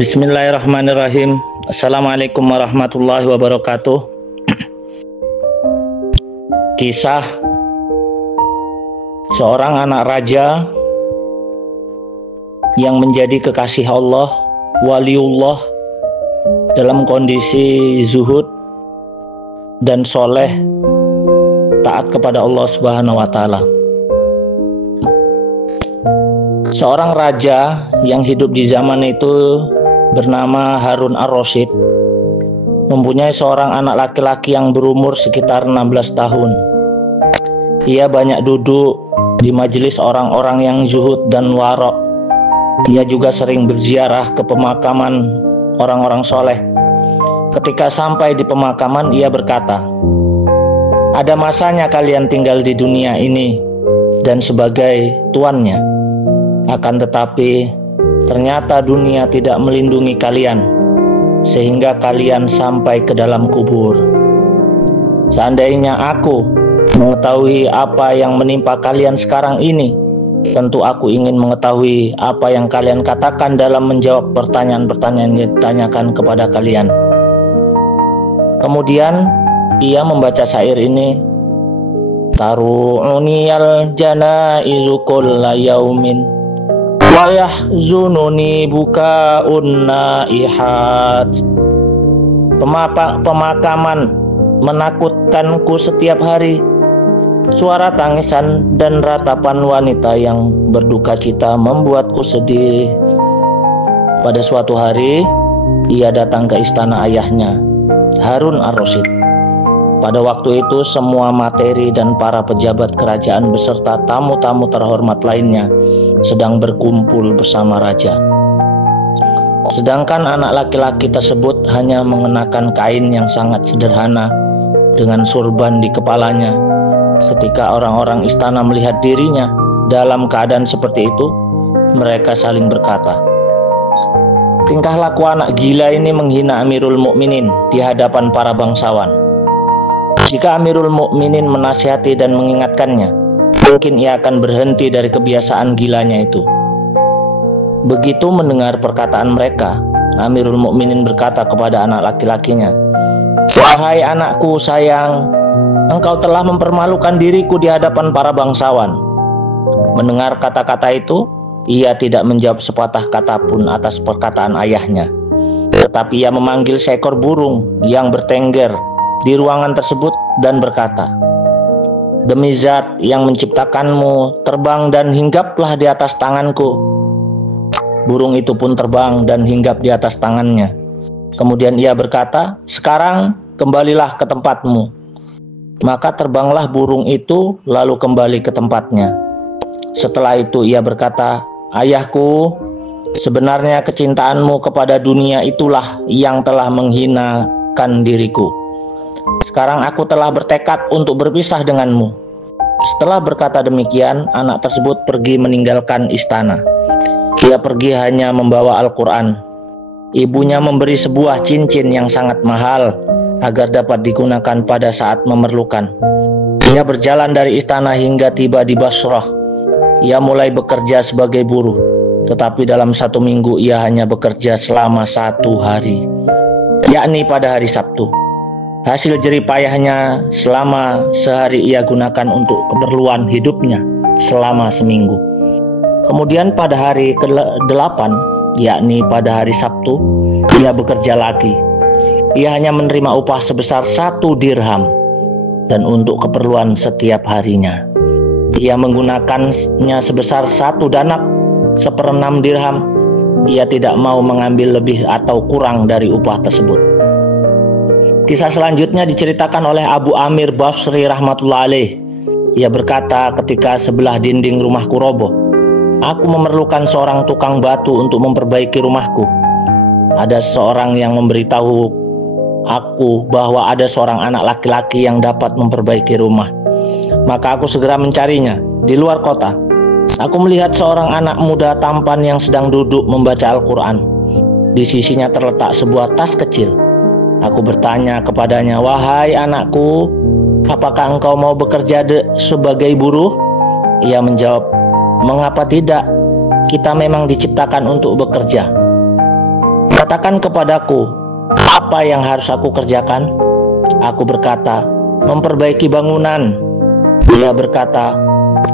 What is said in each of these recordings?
Bismillahirrahmanirrahim. Assalamualaikum warahmatullahi wabarakatuh. Kisah seorang anak raja yang menjadi kekasih Allah, waliullah, dalam kondisi zuhud dan soleh, taat kepada Allah Subhanahu wa Ta'ala. Seorang raja yang hidup di zaman itu bernama Harun ar-Rasyid mempunyai seorang anak laki-laki yang berumur sekitar 16 tahun. Ia banyak duduk di majelis orang-orang yang zuhud dan warok. Ia juga sering berziarah ke pemakaman orang-orang soleh. Ketika sampai di pemakaman, ia berkata, "Ada masanya kalian tinggal di dunia ini dan sebagai tuannya. Akan tetapi ternyata dunia tidak melindungi kalian sehingga kalian sampai ke dalam kubur. Seandainya aku mengetahui apa yang menimpa kalian sekarang ini, tentu aku ingin mengetahui apa yang kalian katakan dalam menjawab pertanyaan-pertanyaan yang ditanyakan kepada kalian." Kemudian ia membaca syair ini, "Taru'uniyal janaizu kulla yaumin wa yahzununi buka'un naihat." Pemakaman menakutkanku setiap hari. Suara tangisan dan ratapan wanita yang berduka cita membuatku sedih. Pada suatu hari, ia datang ke istana ayahnya, Harun ar-Rasyid. Pada waktu itu semua materi dan para pejabat kerajaan beserta tamu-tamu terhormat lainnya sedang berkumpul bersama raja. Sedangkan anak laki-laki tersebut hanya mengenakan kain yang sangat sederhana dengan surban di kepalanya. Ketika orang-orang istana melihat dirinya dalam keadaan seperti itu, mereka saling berkata, "Tingkah laku anak gila ini menghina Amirul Mukminin di hadapan para bangsawan. Jika Amirul Mukminin menasihati dan mengingatkannya, mungkin ia akan berhenti dari kebiasaan gilanya itu." Begitu mendengar perkataan mereka, Amirul Mukminin berkata kepada anak laki-lakinya, "Wahai anakku sayang, engkau telah mempermalukan diriku di hadapan para bangsawan." Mendengar kata-kata itu, ia tidak menjawab sepatah kata pun atas perkataan ayahnya. Tetapi ia memanggil seekor burung yang bertengger di ruangan tersebut dan berkata, "Demi zat yang menciptakanmu, terbang dan hinggaplah di atas tanganku." Burung itu pun terbang dan hinggap di atas tangannya. Kemudian ia berkata, "Sekarang kembalilah ke tempatmu." Maka terbanglah burung itu lalu kembali ke tempatnya. Setelah itu ia berkata, "Ayahku, sebenarnya kecintaanmu kepada dunia itulah yang telah menghinakan diriku. Sekarang aku telah bertekad untuk berpisah denganmu." Setelah berkata demikian, anak tersebut pergi meninggalkan istana. Ia pergi hanya membawa Al-Quran. Ibunya memberi sebuah cincin yang sangat mahal agar dapat digunakan pada saat memerlukan. Ia berjalan dari istana hingga tiba di Basrah. Ia mulai bekerja sebagai buruh, tetapi dalam 1 minggu ia hanya bekerja selama 1 hari, yakni pada hari Sabtu. Hasil jerih payahnya selama sehari ia gunakan untuk keperluan hidupnya selama seminggu. Kemudian pada hari ke-8, yakni pada hari Sabtu, ia bekerja lagi. Ia hanya menerima upah sebesar 1 dirham dan untuk keperluan setiap harinya. Ia menggunakannya sebesar 1 danak, 1/6 dirham. Ia tidak mau mengambil lebih atau kurang dari upah tersebut. Kisah selanjutnya diceritakan oleh Abu Amir Basri rahmatullah alaih. Ia berkata, ketika sebelah dinding rumahku roboh, aku memerlukan seorang tukang batu untuk memperbaiki rumahku. Ada seorang yang memberitahu aku bahwa ada seorang anak laki-laki yang dapat memperbaiki rumah. Maka aku segera mencarinya di luar kota. Aku melihat seorang anak muda tampan yang sedang duduk membaca Al-Quran. Di sisinya terletak sebuah tas kecil. Aku bertanya kepadanya, "Wahai anakku, apakah engkau mau bekerja sebagai buruh?" Ia menjawab, "Mengapa tidak? Kita memang diciptakan untuk bekerja." "Katakan kepadaku, apa yang harus aku kerjakan?" Aku berkata, "Memperbaiki bangunan." Ia berkata,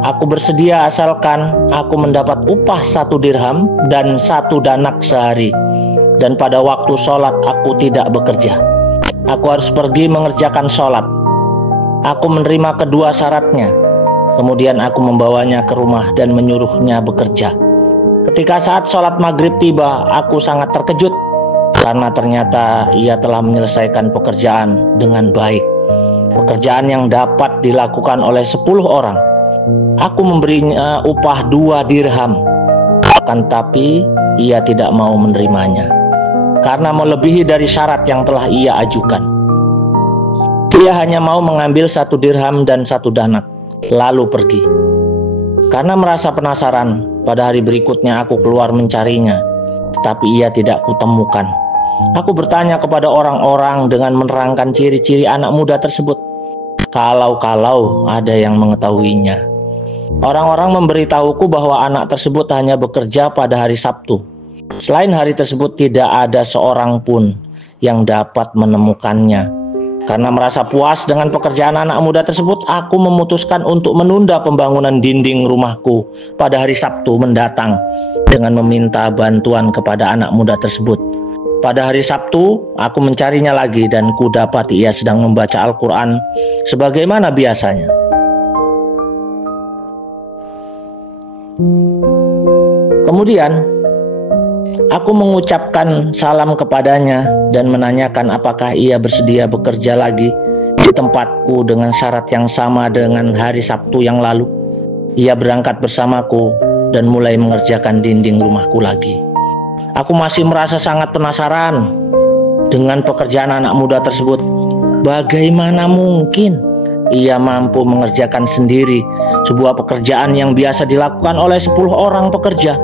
"Aku bersedia asalkan aku mendapat upah 1 dirham dan 1 danak sehari. Dan pada waktu sholat aku tidak bekerja. Aku harus pergi mengerjakan sholat." Aku menerima kedua syaratnya. Kemudian aku membawanya ke rumah dan menyuruhnya bekerja. Ketika saat sholat maghrib tiba, aku sangat terkejut karena ternyata ia telah menyelesaikan pekerjaan dengan baik. Pekerjaan yang dapat dilakukan oleh 10 orang. Aku memberinya upah 2 dirham. Akan tapi ia tidak mau menerimanya karena melebihi dari syarat yang telah ia ajukan. Ia hanya mau mengambil 1 dirham dan 1 danak, lalu pergi. Karena merasa penasaran, pada hari berikutnya aku keluar mencarinya, tetapi ia tidak kutemukan. Aku bertanya kepada orang-orang dengan menerangkan ciri-ciri anak muda tersebut, kalau ada yang mengetahuinya. Orang-orang memberitahuku bahwa anak tersebut hanya bekerja pada hari Sabtu. Selain hari tersebut tidak ada seorang pun yang dapat menemukannya. Karena merasa puas dengan pekerjaan anak muda tersebut, aku memutuskan untuk menunda pembangunan dinding rumahku pada hari Sabtu mendatang dengan meminta bantuan kepada anak muda tersebut. Pada hari Sabtu, aku mencarinya lagi dan kudapati ia sedang membaca Al-Quran sebagaimana biasanya. Kemudian, aku mengucapkan salam kepadanya dan menanyakan apakah ia bersedia bekerja lagi di tempatku dengan syarat yang sama dengan hari Sabtu yang lalu. Ia berangkat bersamaku dan mulai mengerjakan dinding rumahku lagi. Aku masih merasa sangat penasaran dengan pekerjaan anak muda tersebut. Bagaimana mungkin ia mampu mengerjakan sendiri sebuah pekerjaan yang biasa dilakukan oleh 10 orang pekerja?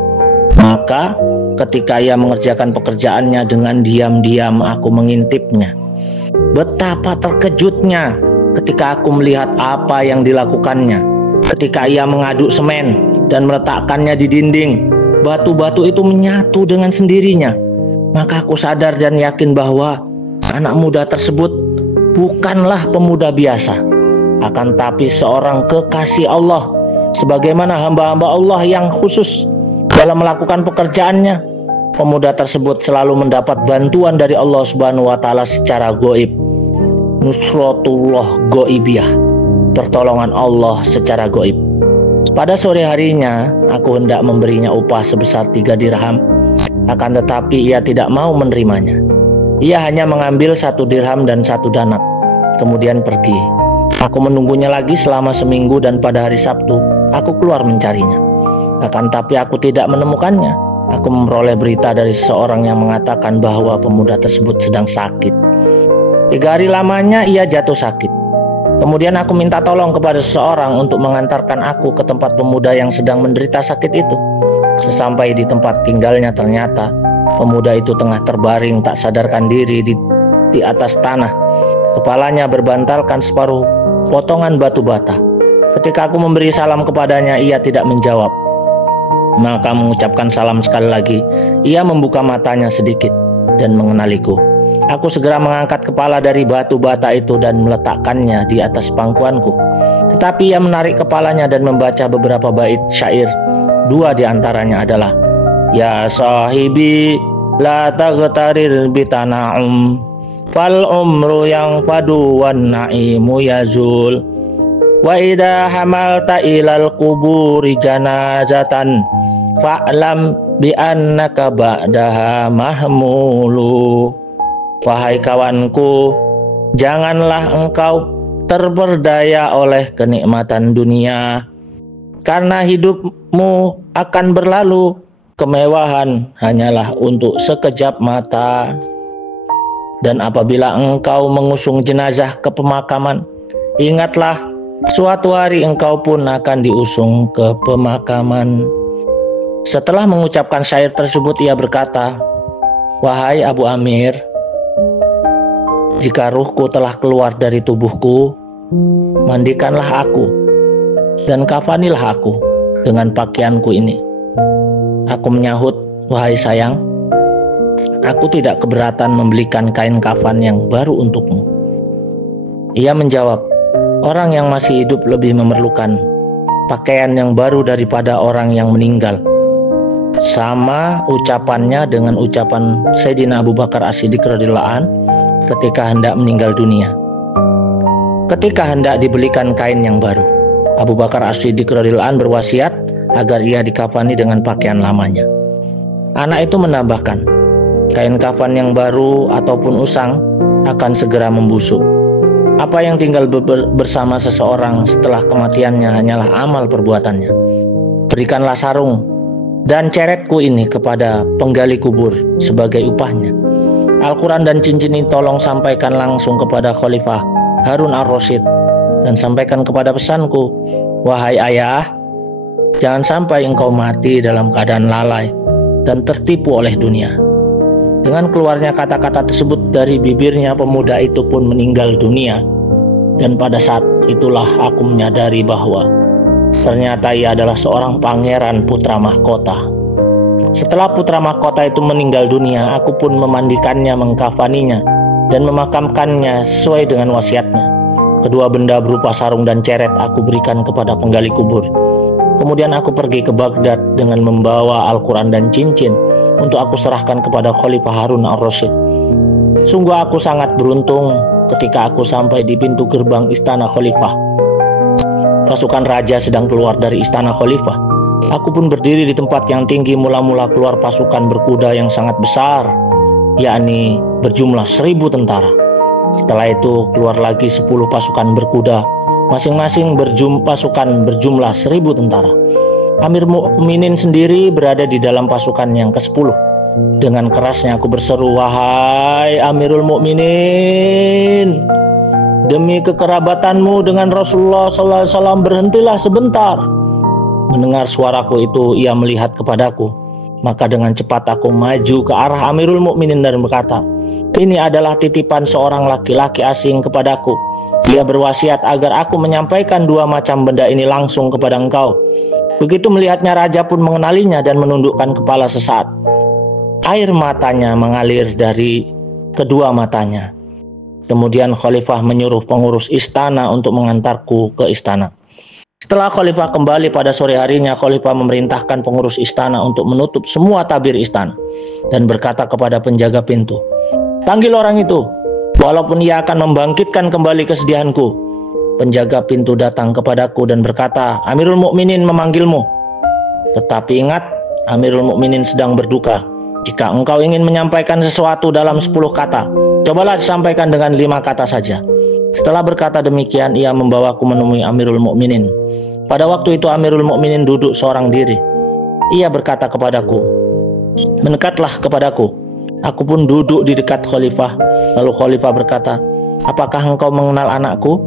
Maka ketika ia mengerjakan pekerjaannya dengan diam-diam, aku mengintipnya. Betapa terkejutnya ketika aku melihat apa yang dilakukannya. Ketika ia mengaduk semen dan meletakkannya di dinding, batu-batu itu menyatu dengan sendirinya. Maka aku sadar dan yakin bahwa anak muda tersebut bukanlah pemuda biasa, akan tapi seorang kekasih Allah, sebagaimana hamba-hamba Allah yang khusus dalam melakukan pekerjaannya. Pemuda tersebut selalu mendapat bantuan dari Allah Subhanahu wa Ta'ala secara gaib. Nusratullah gaibiyah, pertolongan Allah secara gaib. Pada sore harinya, aku hendak memberinya upah sebesar 3 dirham, akan tetapi ia tidak mau menerimanya. Ia hanya mengambil 1 dirham dan 1 danak, kemudian pergi. Aku menunggunya lagi selama seminggu dan pada hari Sabtu, aku keluar mencarinya. Akan tapi aku tidak menemukannya. Aku memperoleh berita dari seseorang yang mengatakan bahwa pemuda tersebut sedang sakit. 3 hari lamanya ia jatuh sakit. Kemudian aku minta tolong kepada seseorang untuk mengantarkan aku ke tempat pemuda yang sedang menderita sakit itu. Sesampai di tempat tinggalnya, ternyata pemuda itu tengah terbaring tak sadarkan diri di atas tanah. Kepalanya berbantalkan separuh potongan batu bata. Ketika aku memberi salam kepadanya, ia tidak menjawab. Maka mengucapkan salam sekali lagi, ia membuka matanya sedikit dan mengenaliku. Aku segera mengangkat kepala dari batu bata itu dan meletakkannya di atas pangkuanku. Tetapi ia menarik kepalanya dan membaca beberapa bait syair. 2 di antaranya adalah, "Ya sahibi la taghtarir bitana'um, fal umru yang fadu wan na'imu yazul. Wa idha hamalta ilal kuburi janazatan, fa'lam bi annaka ba'daha mahmulu." Wahai kawanku, janganlah engkau terperdaya oleh kenikmatan dunia, karena hidupmu akan berlalu. Kemewahan hanyalah untuk sekejap mata. Dan apabila engkau mengusung jenazah ke pemakaman, ingatlah suatu hari engkau pun akan diusung ke pemakaman. Setelah mengucapkan syair tersebut, ia berkata, "Wahai Abu Amir, jika ruhku telah keluar dari tubuhku, mandikanlah aku dan kafanilah aku dengan pakaianku ini." Aku menyahut, "Wahai sayang, Aku tidak keberatan membelikan kain kafan yang baru untukmu." Ia menjawab, "Orang yang masih hidup lebih memerlukan pakaian yang baru daripada orang yang meninggal." Sama ucapannya dengan ucapan Sayyidina Abu Bakar As-Siddiq radhiyallahu an ketika hendak meninggal dunia. Ketika hendak dibelikan kain yang baru, Abu Bakar As-Siddiq radhiyallahu an berwasiat agar ia dikafani dengan pakaian lamanya. Anak itu menambahkan, kain kafan yang baru ataupun usang akan segera membusuk. Apa yang tinggal bersama seseorang setelah kematiannya hanyalah amal perbuatannya. Berikanlah sarung dan ceretku ini kepada penggali kubur sebagai upahnya. Al-Quran dan cincin ini tolong sampaikan langsung kepada Khalifah Harun Ar-Rasyid dan sampaikan kepada pesanku, wahai ayah, jangan sampai engkau mati dalam keadaan lalai dan tertipu oleh dunia. Dengan keluarnya kata-kata tersebut dari bibirnya, pemuda itu pun meninggal dunia. Dan pada saat itulah aku menyadari bahwa ternyata ia adalah seorang pangeran putra mahkota. Setelah putra mahkota itu meninggal dunia, aku pun memandikannya, mengkafaninya, dan memakamkannya sesuai dengan wasiatnya. Kedua benda berupa sarung dan ceret aku berikan kepada penggali kubur. Kemudian aku pergi ke Baghdad dengan membawa Al-Quran dan cincin untuk aku serahkan kepada Khalifah Harun Ar-Rasyid. Sungguh aku sangat beruntung ketika aku sampai di pintu gerbang istana Khalifah. Pasukan raja sedang keluar dari istana Khalifah. Aku pun berdiri di tempat yang tinggi. Mula-mula keluar pasukan berkuda yang sangat besar, yakni berjumlah 1000 tentara. Setelah itu keluar lagi 10 pasukan berkuda, masing-masing pasukan berjumlah 1000 tentara. Amir Mukminin sendiri berada di dalam pasukan yang ke-10. Dengan kerasnya aku berseru, wahai Amirul Mukminin, demi kekerabatanmu dengan Rasulullah SAW, berhentilah sebentar. Mendengar suaraku itu, ia melihat kepadaku. Maka dengan cepat aku maju ke arah Amirul Mukminin dan berkata, ini adalah titipan seorang laki-laki asing kepadaku. Dia berwasiat agar aku menyampaikan 2 macam benda ini langsung kepada engkau. Begitu melihatnya, raja pun mengenalinya dan menundukkan kepala sesaat. Air matanya mengalir dari kedua matanya. Kemudian Khalifah menyuruh pengurus istana untuk mengantarku ke istana. Setelah Khalifah kembali pada sore harinya, Khalifah memerintahkan pengurus istana untuk menutup semua tabir istana dan berkata kepada penjaga pintu, panggil orang itu, walaupun ia akan membangkitkan kembali kesedihanku. Penjaga pintu datang kepadaku dan berkata, Amirul Mukminin memanggilmu. Tetapi ingat, Amirul Mukminin sedang berduka. Jika engkau ingin menyampaikan sesuatu dalam 10 kata, cobalah disampaikan dengan 5 kata saja. Setelah berkata demikian, ia membawaku menemui Amirul Mukminin. Pada waktu itu Amirul Mukminin duduk seorang diri. Ia berkata kepadaku, mendekatlah kepadaku. Aku pun duduk di dekat Khalifah. Lalu Khalifah berkata, apakah engkau mengenal anakku?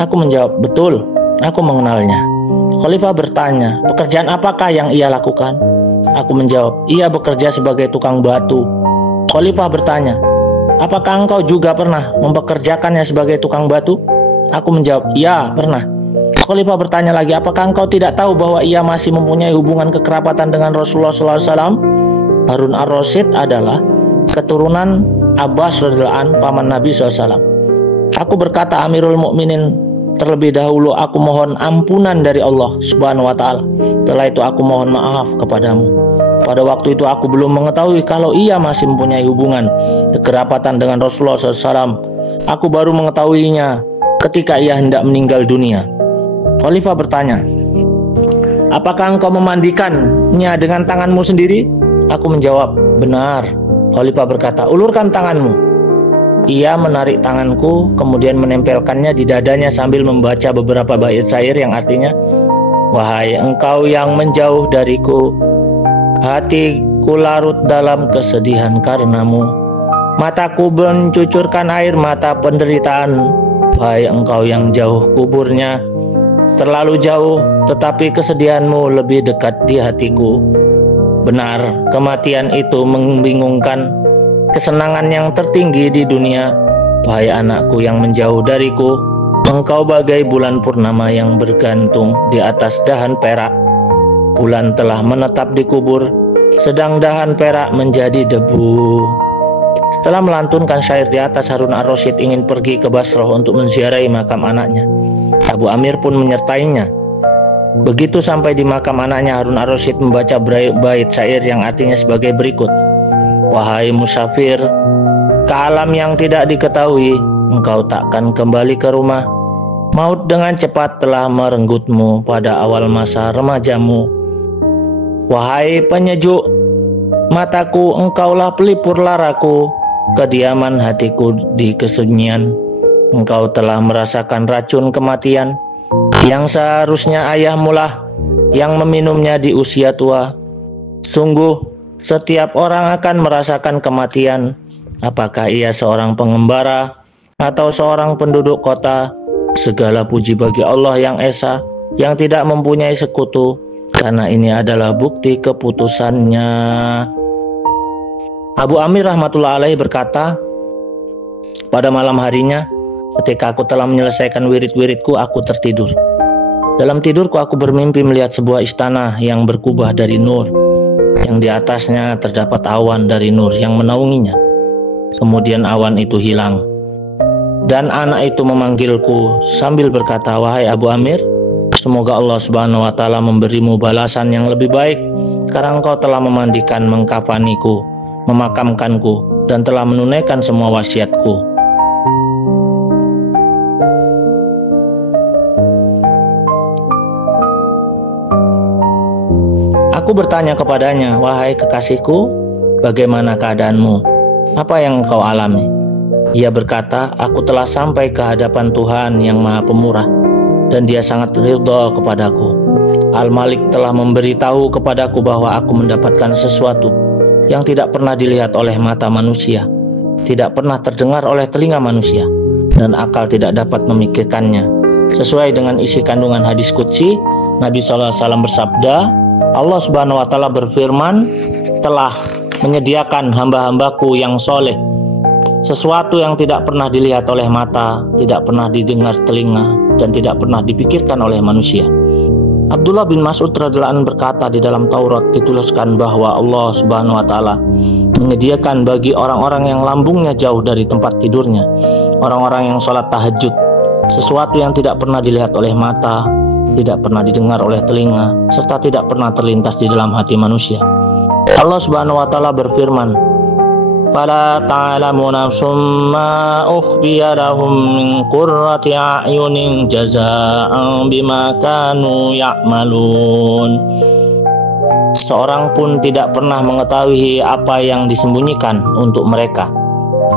Aku menjawab, betul, aku mengenalnya. Khalifah bertanya, pekerjaan apakah yang ia lakukan? Aku menjawab, ia bekerja sebagai tukang batu. Khalifah bertanya, apakah engkau juga pernah mempekerjakannya sebagai tukang batu? Aku menjawab, ya, pernah. Khalifah bertanya lagi, apakah engkau tidak tahu bahwa ia masih mempunyai hubungan kekerabatan dengan Rasulullah SAW? Harun Ar-Rasyid adalah keturunan Abbas radhiyallahu an, paman Nabi SAW. Aku berkata, Amirul Mukminin, terlebih dahulu aku mohon ampunan dari Allah Subhanahu wa Ta'ala. Setelah itu aku mohon maaf kepadamu. Pada waktu itu aku belum mengetahui kalau ia masih mempunyai hubungan kekerabatan dengan Rasulullah SAW. Aku baru mengetahuinya ketika ia hendak meninggal dunia. Khalifah bertanya, apakah engkau memandikannya dengan tanganmu sendiri? Aku menjawab, benar. Khalifah berkata, ulurkan tanganmu. Ia menarik tanganku, kemudian menempelkannya di dadanya sambil membaca beberapa bait syair yang artinya, wahai engkau yang menjauh dariku, hatiku larut dalam kesedihan karenamu. Mataku mencucurkan air mata penderitaan. Wahai engkau yang jauh kuburnya, terlalu jauh, tetapi kesedihanmu lebih dekat di hatiku. Benar, kematian itu membingungkan kesenangan yang tertinggi di dunia. Wahai anakku yang menjauh dariku, engkau bagai bulan purnama yang bergantung di atas dahan perak. Bulan telah menetap di kubur, sedang dahan perak menjadi debu. Setelah melantunkan syair di atas, Harun ar-Rasyid ingin pergi ke Basrah untuk menziarahi makam anaknya. Abu Amir pun menyertainya. Begitu sampai di makam anaknya, Harun ar-Rasyid membaca bait syair yang artinya sebagai berikut. Wahai musafir, ke alam yang tidak diketahui, engkau takkan kembali ke rumah. Maut dengan cepat telah merenggutmu pada awal masa remajamu. Wahai penyejuk mataku, engkaulah pelipur laraku, kediaman hatiku di kesunyian. Engkau telah merasakan racun kematian, yang seharusnya ayahmulah yang meminumnya di usia tua. Sungguh, setiap orang akan merasakan kematian, apakah ia seorang pengembara atau seorang penduduk kota. Segala puji bagi Allah yang Esa, yang tidak mempunyai sekutu, karena ini adalah bukti keputusannya. Abu Amir rahmatullah alaihi berkata, pada malam harinya, ketika aku telah menyelesaikan wirid-wiridku, aku tertidur. Dalam tidurku aku bermimpi melihat sebuah istana yang berkubah dari nur, yang di atasnya terdapat awan dari nur yang menaunginya. Kemudian awan itu hilang, dan anak itu memanggilku sambil berkata, wahai Abu Amir, semoga Allah Subhanahu wa Ta'ala memberimu balasan yang lebih baik, karena engkau telah memandikan, mengkafaniku, memakamkanku, dan telah menunaikan semua wasiatku. Aku bertanya kepadanya, wahai kekasihku, bagaimana keadaanmu? Apa yang engkau alami? Ia berkata, aku telah sampai ke hadapan Tuhan yang Maha Pemurah, dan Dia sangat ridha kepadaku. Al-Malik telah memberitahu kepadaku bahwa aku mendapatkan sesuatu yang tidak pernah dilihat oleh mata manusia, tidak pernah terdengar oleh telinga manusia, dan akal tidak dapat memikirkannya. Sesuai dengan isi kandungan hadis qudsi, Nabi SAW bersabda, Allah Subhanahu wa Ta'ala berfirman, telah menyediakan hamba-hambaku yang soleh sesuatu yang tidak pernah dilihat oleh mata, tidak pernah didengar telinga, dan tidak pernah dipikirkan oleh manusia. Abdullah bin Mas'ud radhiyallahu anhu berkata, di dalam Taurat dituliskan bahwa Allah Subhanahu wa Ta'ala menyediakan bagi orang-orang yang lambungnya jauh dari tempat tidurnya, orang-orang yang sholat tahajud, sesuatu yang tidak pernah dilihat oleh mata, tidak pernah didengar oleh telinga, serta tidak pernah terlintas di dalam hati manusia. Allah Subhanahu wa Ta'ala berfirman, fala ta'lamu nafsum ma ukhfiya lahum min qurrati a'yunin jazaa'an bima kanu ya'malun. Seorang pun tidak pernah mengetahui apa yang disembunyikan untuk mereka,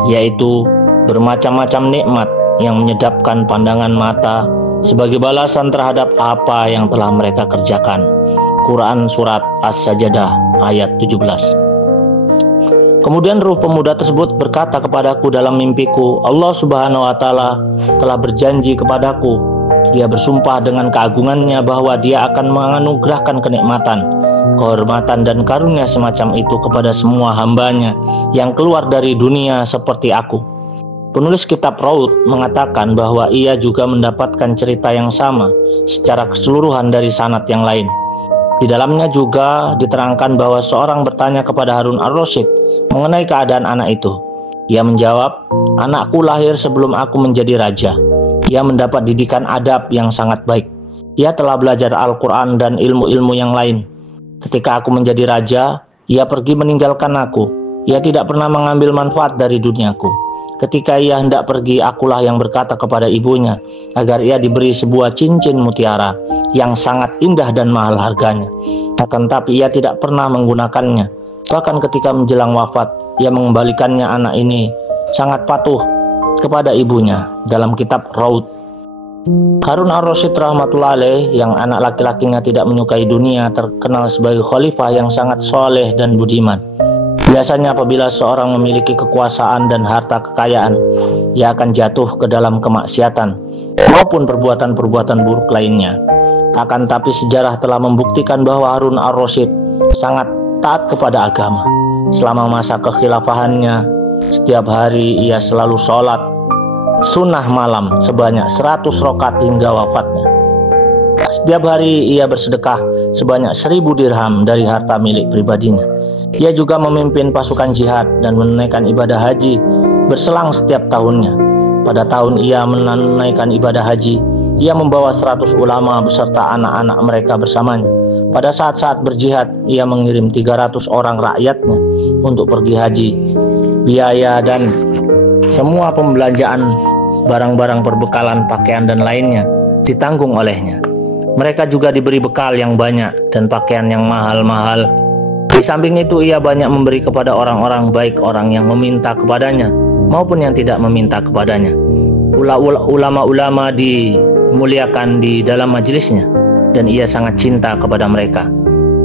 yaitu bermacam-macam nikmat yang menyedapkan pandangan mata sebagai balasan terhadap apa yang telah mereka kerjakan. Quran Surat As-Sajdah ayat 17. Kemudian ruh pemuda tersebut berkata kepadaku dalam mimpiku, Allah Subhanahu wa Ta'ala telah berjanji kepadaku, Dia bersumpah dengan keagungannya bahwa Dia akan menganugerahkan kenikmatan, kehormatan, dan karunia semacam itu kepada semua hambanya yang keluar dari dunia seperti aku. Penulis kitab Raud mengatakan bahwa ia juga mendapatkan cerita yang sama secara keseluruhan dari sanad yang lain. Di dalamnya juga diterangkan bahwa seorang bertanya kepada Harun ar-Rasyid mengenai keadaan anak itu. Ia menjawab, anakku lahir sebelum aku menjadi raja. Ia mendapat didikan adab yang sangat baik. Ia telah belajar Al-Quran dan ilmu-ilmu yang lain. Ketika aku menjadi raja, ia pergi meninggalkan aku. Ia tidak pernah mengambil manfaat dari duniaku. Ketika ia hendak pergi, akulah yang berkata kepada ibunya agar ia diberi sebuah cincin mutiara yang sangat indah dan mahal harganya. Akan tetapi ia tidak pernah menggunakannya. Bahkan ketika menjelang wafat, ia mengembalikannya. Anak ini sangat patuh kepada ibunya. Dalam kitab Raud. Harun ar-Rasyid rahmatullah alaih, yang anak laki-lakinya tidak menyukai dunia, terkenal sebagai khalifah yang sangat soleh dan budiman. Biasanya apabila seorang memiliki kekuasaan dan harta kekayaan, ia akan jatuh ke dalam kemaksiatan maupun perbuatan-perbuatan buruk lainnya. Akan tapi sejarah telah membuktikan bahwa Harun ar-Rasyid sangat taat kepada agama. Selama masa kekhilafahannya, setiap hari ia selalu sholat sunnah malam sebanyak 100 rakaat hingga wafatnya. Setiap hari ia bersedekah sebanyak 1000 dirham dari harta milik pribadinya. Ia juga memimpin pasukan jihad dan menunaikan ibadah haji berselang setiap tahunnya. Pada tahun ia menunaikan ibadah haji, ia membawa 100 ulama beserta anak-anak mereka bersamanya. Pada saat-saat berjihad, ia mengirim 300 orang rakyatnya untuk pergi haji. Biaya dan semua pembelanjaan barang-barang perbekalan, pakaian dan lainnya ditanggung olehnya. Mereka juga diberi bekal yang banyak dan pakaian yang mahal-mahal. Di samping itu ia banyak memberi kepada orang-orang, baik orang yang meminta kepadanya maupun yang tidak meminta kepadanya. Ulama-ulama dimuliakan di dalam majelisnya dan ia sangat cinta kepada mereka.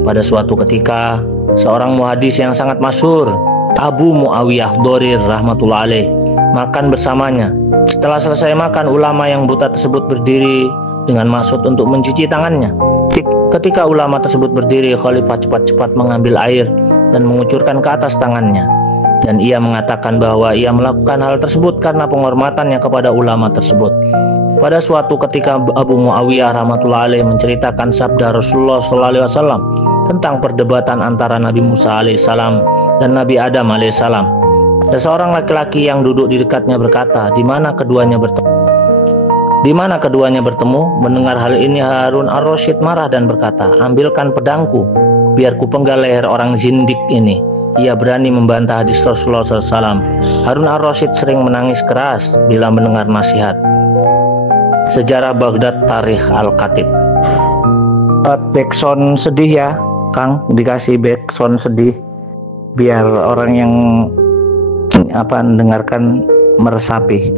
Pada suatu ketika, seorang muhadis yang sangat masyhur, Abu Muawiyah Dorir rahmatullah alaih, makan bersamanya. Setelah selesai makan, ulama yang buta tersebut berdiri dengan maksud untuk mencuci tangannya. Ketika ulama tersebut berdiri, khalifah cepat-cepat mengambil air dan mengucurkan ke atas tangannya. Dan ia mengatakan bahwa ia melakukan hal tersebut karena penghormatannya kepada ulama tersebut. Pada suatu ketika Abu Muawiyah rahmatullah alaih menceritakan sabda Rasulullah SAW tentang perdebatan antara Nabi Musa alaihissalam dan Nabi Adam alaihissalam. Dan seorang laki-laki yang duduk di dekatnya berkata, di mana keduanya bertemu? Di mana keduanya bertemu? Mendengar hal ini, Harun ar-Rasyid marah dan berkata, ambilkan pedangku, biar ku penggal leher orang zindik ini. Ia berani membantah hadis Rasulullah SAW. Harun ar-Rasyid sering menangis keras bila mendengar nasihat. Sejarah Baghdad, Tarikh Al-Khatib. Backsound sedih ya, Kang, dikasih backsound sedih biar orang yang mendengarkan meresapi.